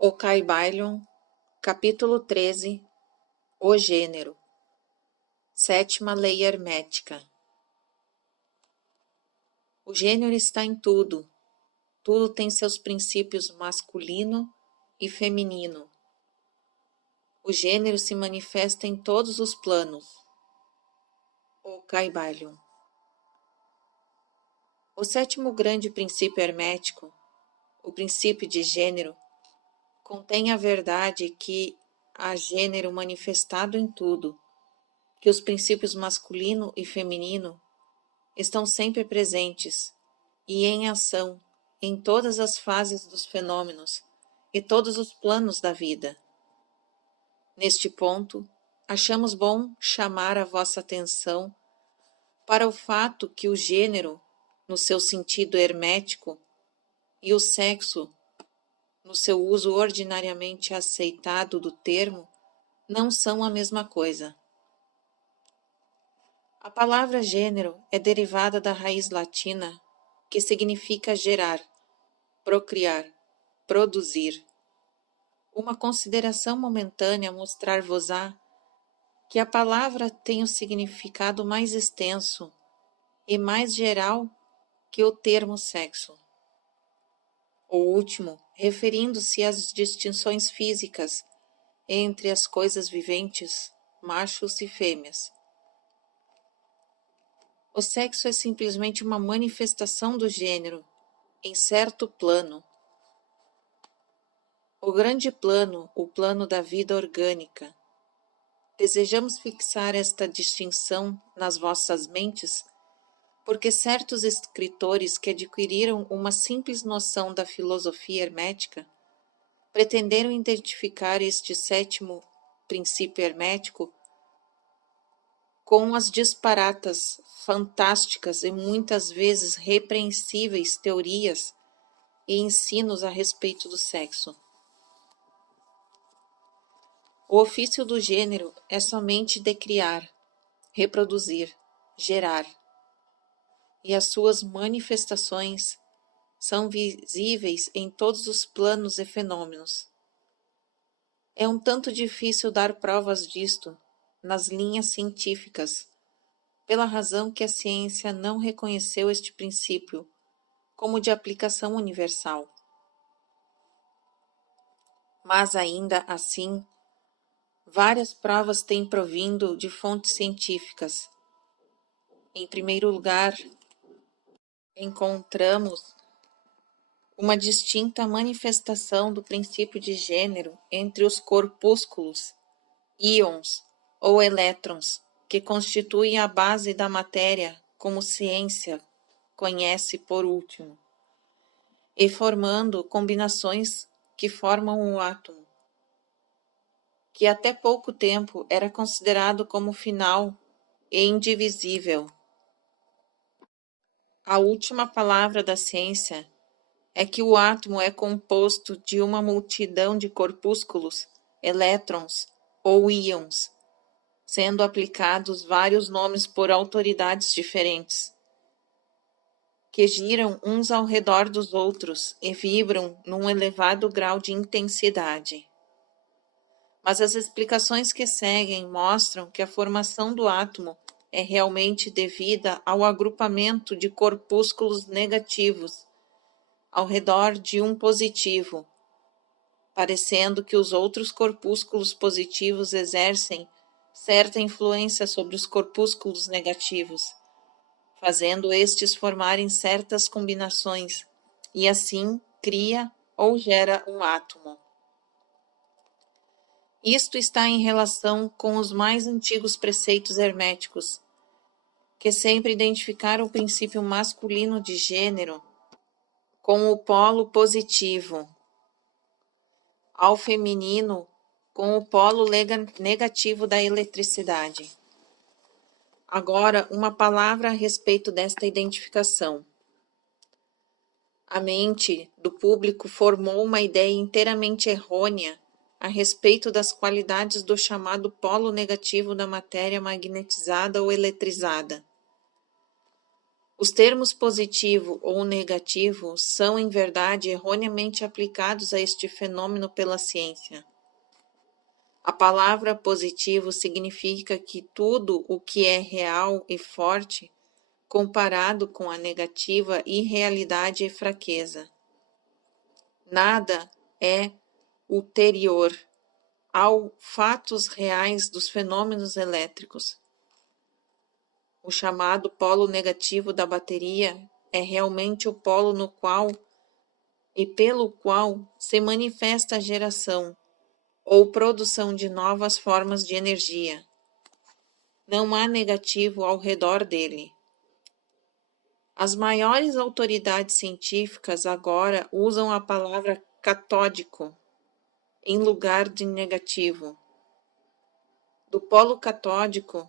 Ocaibalion, capítulo 13. O gênero. Sétima lei hermética. O gênero está em tudo. Tudo tem seus princípios masculino e feminino. O gênero se manifesta em todos os planos. Ocaibalion. O sétimo grande princípio hermético, o princípio de gênero, contém a verdade que há gênero manifestado em tudo, que os princípios masculino e feminino estão sempre presentes e em ação em todas as fases dos fenômenos e todos os planos da vida. Neste ponto, achamos bom chamar a vossa atenção para o fato que o gênero, no seu sentido hermético, e o sexo, no seu uso ordinariamente aceitado do termo, não são a mesma coisa. A palavra gênero é derivada da raiz latina, que significa gerar, procriar, produzir. Uma consideração momentânea mostrar-vos-á que a palavra tem o significado mais extenso e mais geral que o termo sexo. O último, referindo-se às distinções físicas entre as coisas viventes, machos e fêmeas. O sexo é simplesmente uma manifestação do gênero, em certo plano. O grande plano, o plano da vida orgânica. Desejamos fixar esta distinção nas vossas mentes, porque certos escritores que adquiriram uma simples noção da filosofia hermética pretenderam identificar este sétimo princípio hermético com as disparatas, fantásticas e muitas vezes repreensíveis teorias e ensinos a respeito do sexo. O ofício do gênero é somente de criar, reproduzir, gerar, e as suas manifestações são visíveis em todos os planos e fenômenos. É um tanto difícil dar provas disto nas linhas científicas, pela razão que a ciência não reconheceu este princípio como de aplicação universal. Mas ainda assim, várias provas têm provindo de fontes científicas. Em primeiro lugar, encontramos uma distinta manifestação do princípio de gênero entre os corpúsculos, íons ou elétrons, que constituem a base da matéria, como ciência conhece por último, e formando combinações que formam o átomo, que até pouco tempo era considerado como final e indivisível. A última palavra da ciência é que o átomo é composto de uma multidão de corpúsculos, elétrons ou íons, sendo aplicados vários nomes por autoridades diferentes, que giram uns ao redor dos outros e vibram num elevado grau de intensidade. Mas as explicações que seguem mostram que a formação do átomo é realmente devida ao agrupamento de corpúsculos negativos ao redor de um positivo, parecendo que os outros corpúsculos positivos exercem certa influência sobre os corpúsculos negativos, fazendo estes formarem certas combinações, e assim cria ou gera um átomo. Isto está em relação com os mais antigos preceitos herméticos, que sempre identificaram o princípio masculino de gênero com o polo positivo, ao feminino com o polo negativo da eletricidade. Agora, uma palavra a respeito desta identificação. A mente do público formou uma ideia inteiramente errônea a respeito das qualidades do chamado polo negativo da matéria magnetizada ou eletrizada. Os termos positivo ou negativo são, em verdade, erroneamente aplicados a este fenômeno pela ciência. A palavra positivo significa que tudo o que é real e forte, comparado com a negativa irrealidade e fraqueza. Nada é ulterior aos fatos reais dos fenômenos elétricos. O chamado polo negativo da bateria é realmente o polo no qual e pelo qual se manifesta a geração ou produção de novas formas de energia. Não há negativo ao redor dele. As maiores autoridades científicas agora usam a palavra catódico em lugar de negativo. Do polo catódico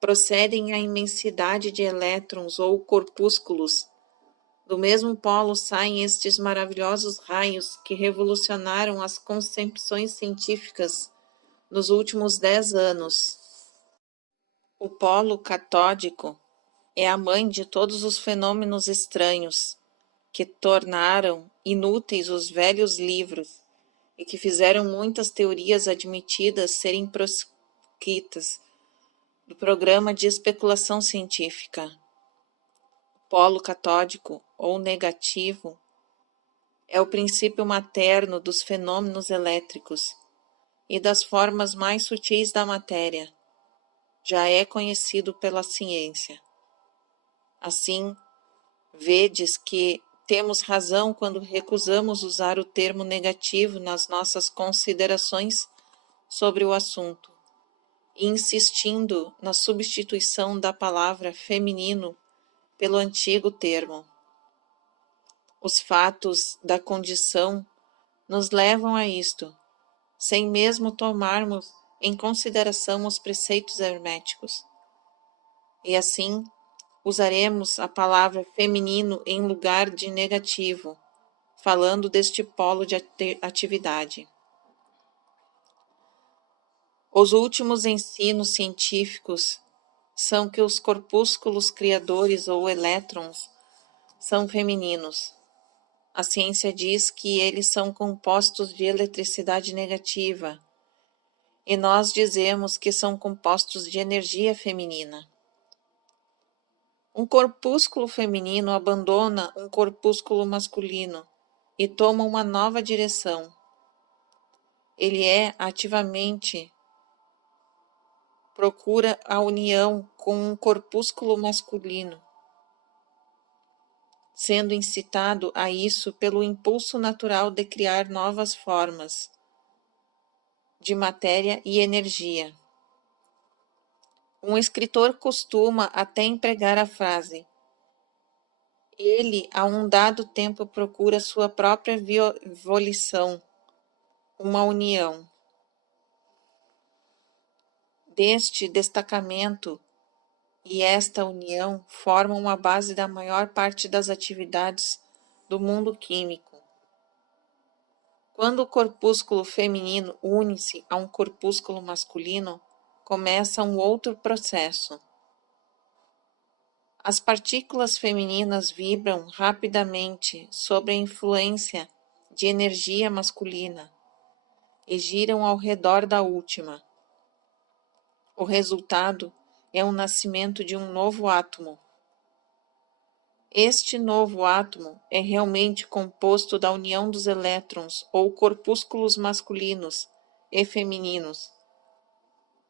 procedem a imensidade de elétrons ou corpúsculos. Do mesmo polo saem estes maravilhosos raios que revolucionaram as concepções científicas nos últimos 10 anos. O polo catódico é a mãe de todos os fenômenos estranhos que tornaram inúteis os velhos livros e que fizeram muitas teorias admitidas serem proscritas do programa de especulação científica. O polo catódico ou negativo é o princípio materno dos fenômenos elétricos e das formas mais sutis da matéria. Já é conhecido pela ciência. Assim, vedes que temos razão quando recusamos usar o termo negativo nas nossas considerações sobre o assunto, insistindo na substituição da palavra feminino pelo antigo termo. Os fatos da condição nos levam a isto, sem mesmo tomarmos em consideração os preceitos herméticos. E assim, usaremos a palavra feminino em lugar de negativo, falando deste polo de atividade. Os últimos ensinos científicos são que os corpúsculos criadores ou elétrons são femininos. A ciência diz que eles são compostos de eletricidade negativa, e nós dizemos que são compostos de energia feminina. Um corpúsculo feminino abandona um corpúsculo masculino e toma uma nova direção. Ele ativamente procura a união com um corpúsculo masculino, sendo incitado a isso pelo impulso natural de criar novas formas de matéria e energia. Um escritor costuma até empregar a frase: ele, a um dado tempo, procura sua própria volição, uma união. Deste destacamento e esta união formam a base da maior parte das atividades do mundo químico. Quando o corpúsculo feminino une-se a um corpúsculo masculino, começa um outro processo. As partículas femininas vibram rapidamente sob a influência de energia masculina e giram ao redor da última. O resultado é o nascimento de um novo átomo. Este novo átomo é realmente composto da união dos elétrons ou corpúsculos masculinos e femininos.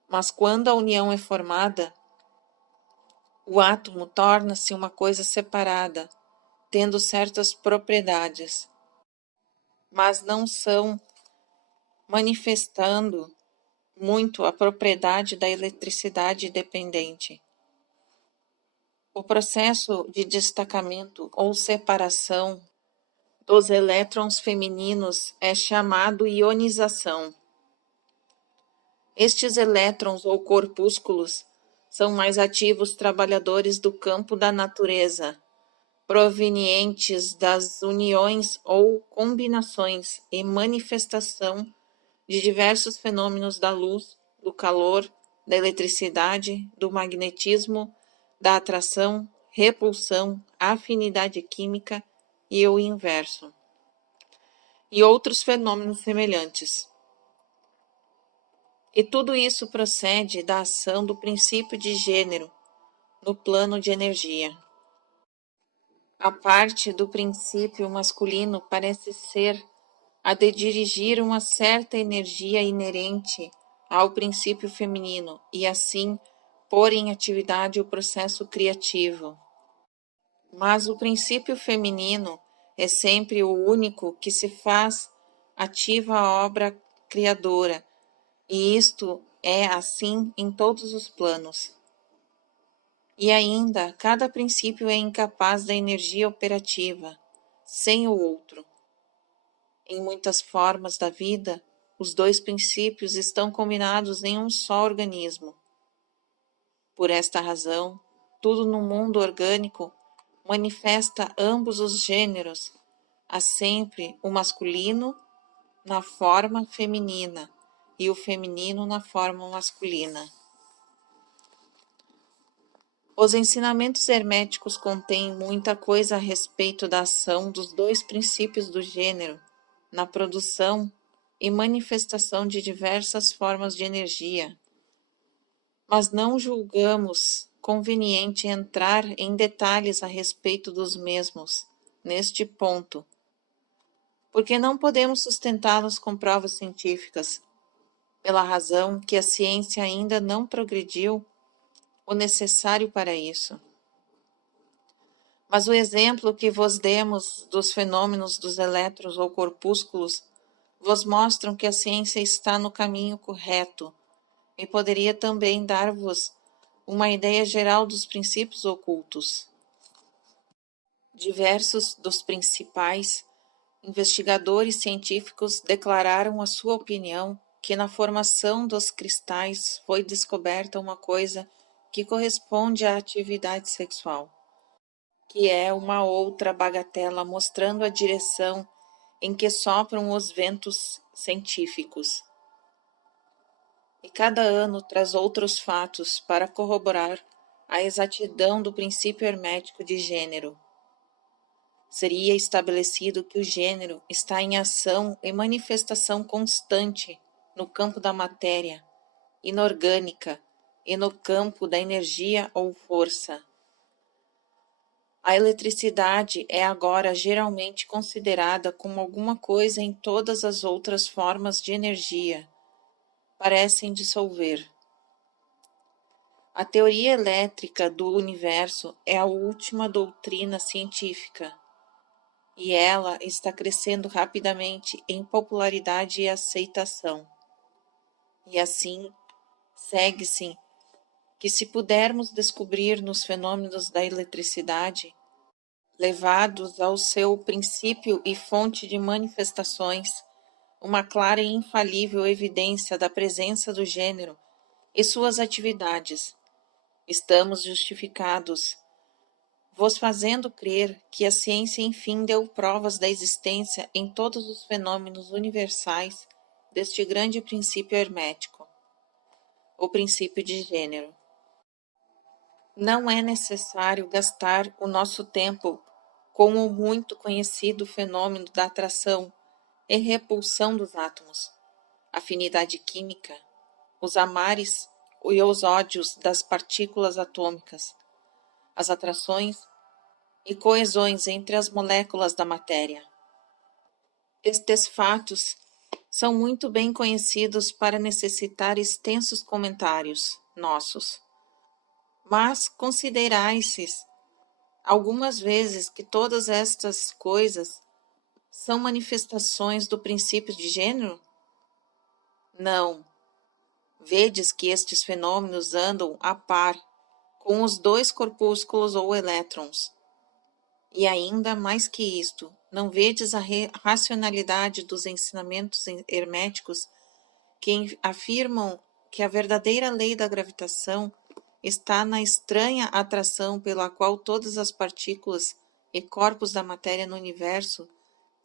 Mas quando a união é formada, o átomo torna-se uma coisa separada, tendo certas propriedades, mas não são manifestando muito a propriedade da eletricidade dependente. O processo de destacamento ou separação dos elétrons femininos é chamado ionização. Estes elétrons ou corpúsculos são mais ativos trabalhadores do campo da natureza, provenientes das uniões ou combinações e manifestação de diversos fenômenos da luz, do calor, da eletricidade, do magnetismo, da atração, repulsão, afinidade química e o inverso, e outros fenômenos semelhantes. E tudo isso procede da ação do princípio de gênero no plano de energia. A parte do princípio masculino parece ser a de dirigir uma certa energia inerente ao princípio feminino e, assim, pôr em atividade o processo criativo. Mas o princípio feminino é sempre o único que se faz ativa a obra criadora, e isto é assim em todos os planos. E ainda, cada princípio é incapaz da energia operativa, sem o outro. Em muitas formas da vida, os dois princípios estão combinados em um só organismo. Por esta razão, tudo no mundo orgânico manifesta ambos os gêneros. Há sempre o masculino na forma feminina e o feminino na forma masculina. Os ensinamentos herméticos contêm muita coisa a respeito da ação dos dois princípios do gênero na produção e manifestação de diversas formas de energia, mas não julgamos conveniente entrar em detalhes a respeito dos mesmos neste ponto, porque não podemos sustentá-los com provas científicas, pela razão que a ciência ainda não progrediu o necessário para isso. Mas o exemplo que vos demos dos fenômenos dos elétrons ou corpúsculos vos mostram que a ciência está no caminho correto e poderia também dar-vos uma ideia geral dos princípios ocultos. Diversos dos principais investigadores científicos declararam a sua opinião que na formação dos cristais foi descoberta uma coisa que corresponde à atividade sexual, que é uma outra bagatela mostrando a direção em que sopram os ventos científicos. E cada ano traz outros fatos para corroborar a exatidão do princípio hermético de gênero. Seria estabelecido que o gênero está em ação e manifestação constante no campo da matéria inorgânica e no campo da energia ou força. A eletricidade é agora geralmente considerada como alguma coisa em todas as outras formas de energia parecem dissolver. A teoria elétrica do universo é a última doutrina científica, e ela está crescendo rapidamente em popularidade e aceitação. E assim, segue-se que se pudermos descobrir nos fenômenos da eletricidade, levados ao seu princípio e fonte de manifestações, uma clara e infalível evidência da presença do gênero e suas atividades, estamos justificados, vos fazendo crer que a ciência enfim deu provas da existência em todos os fenômenos universais deste grande princípio hermético, o princípio de gênero. Não é necessário gastar o nosso tempo com o muito conhecido fenômeno da atração e repulsão dos átomos, afinidade química, os amares e os ódios das partículas atômicas, as atrações e coesões entre as moléculas da matéria. Estes fatos são muito bem conhecidos para necessitar extensos comentários nossos, mas considerai-se algumas vezes que todas estas coisas são manifestações do princípio de gênero? Não. Vedes que estes fenômenos andam a par com os dois corpúsculos ou elétrons. E ainda mais que isto, não vedes a racionalidade dos ensinamentos herméticos que afirmam que a verdadeira lei da gravitação está na estranha atração pela qual todas as partículas e corpos da matéria no universo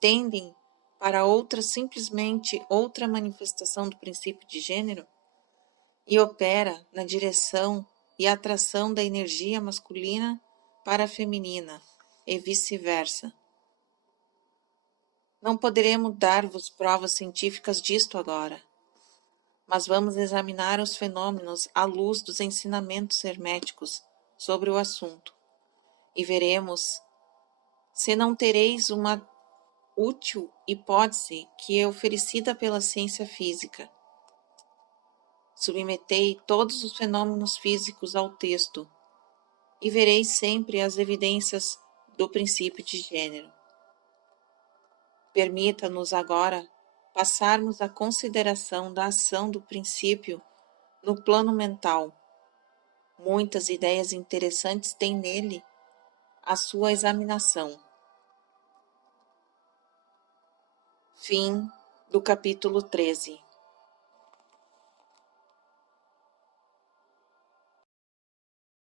tendem para outra, simplesmente outra manifestação do princípio de gênero, e opera na direção e atração da energia masculina para a feminina, e vice-versa. Não poderemos dar-vos provas científicas disto agora, mas vamos examinar os fenômenos à luz dos ensinamentos herméticos sobre o assunto, e veremos se não tereis uma útil hipótese que é oferecida pela ciência física. Submetei todos os fenômenos físicos ao texto, e vereis sempre as evidências do princípio de gênero. Permita-nos agora passarmos à consideração da ação do princípio no plano mental. Muitas ideias interessantes têm nele a sua examinação. Fim do capítulo 13.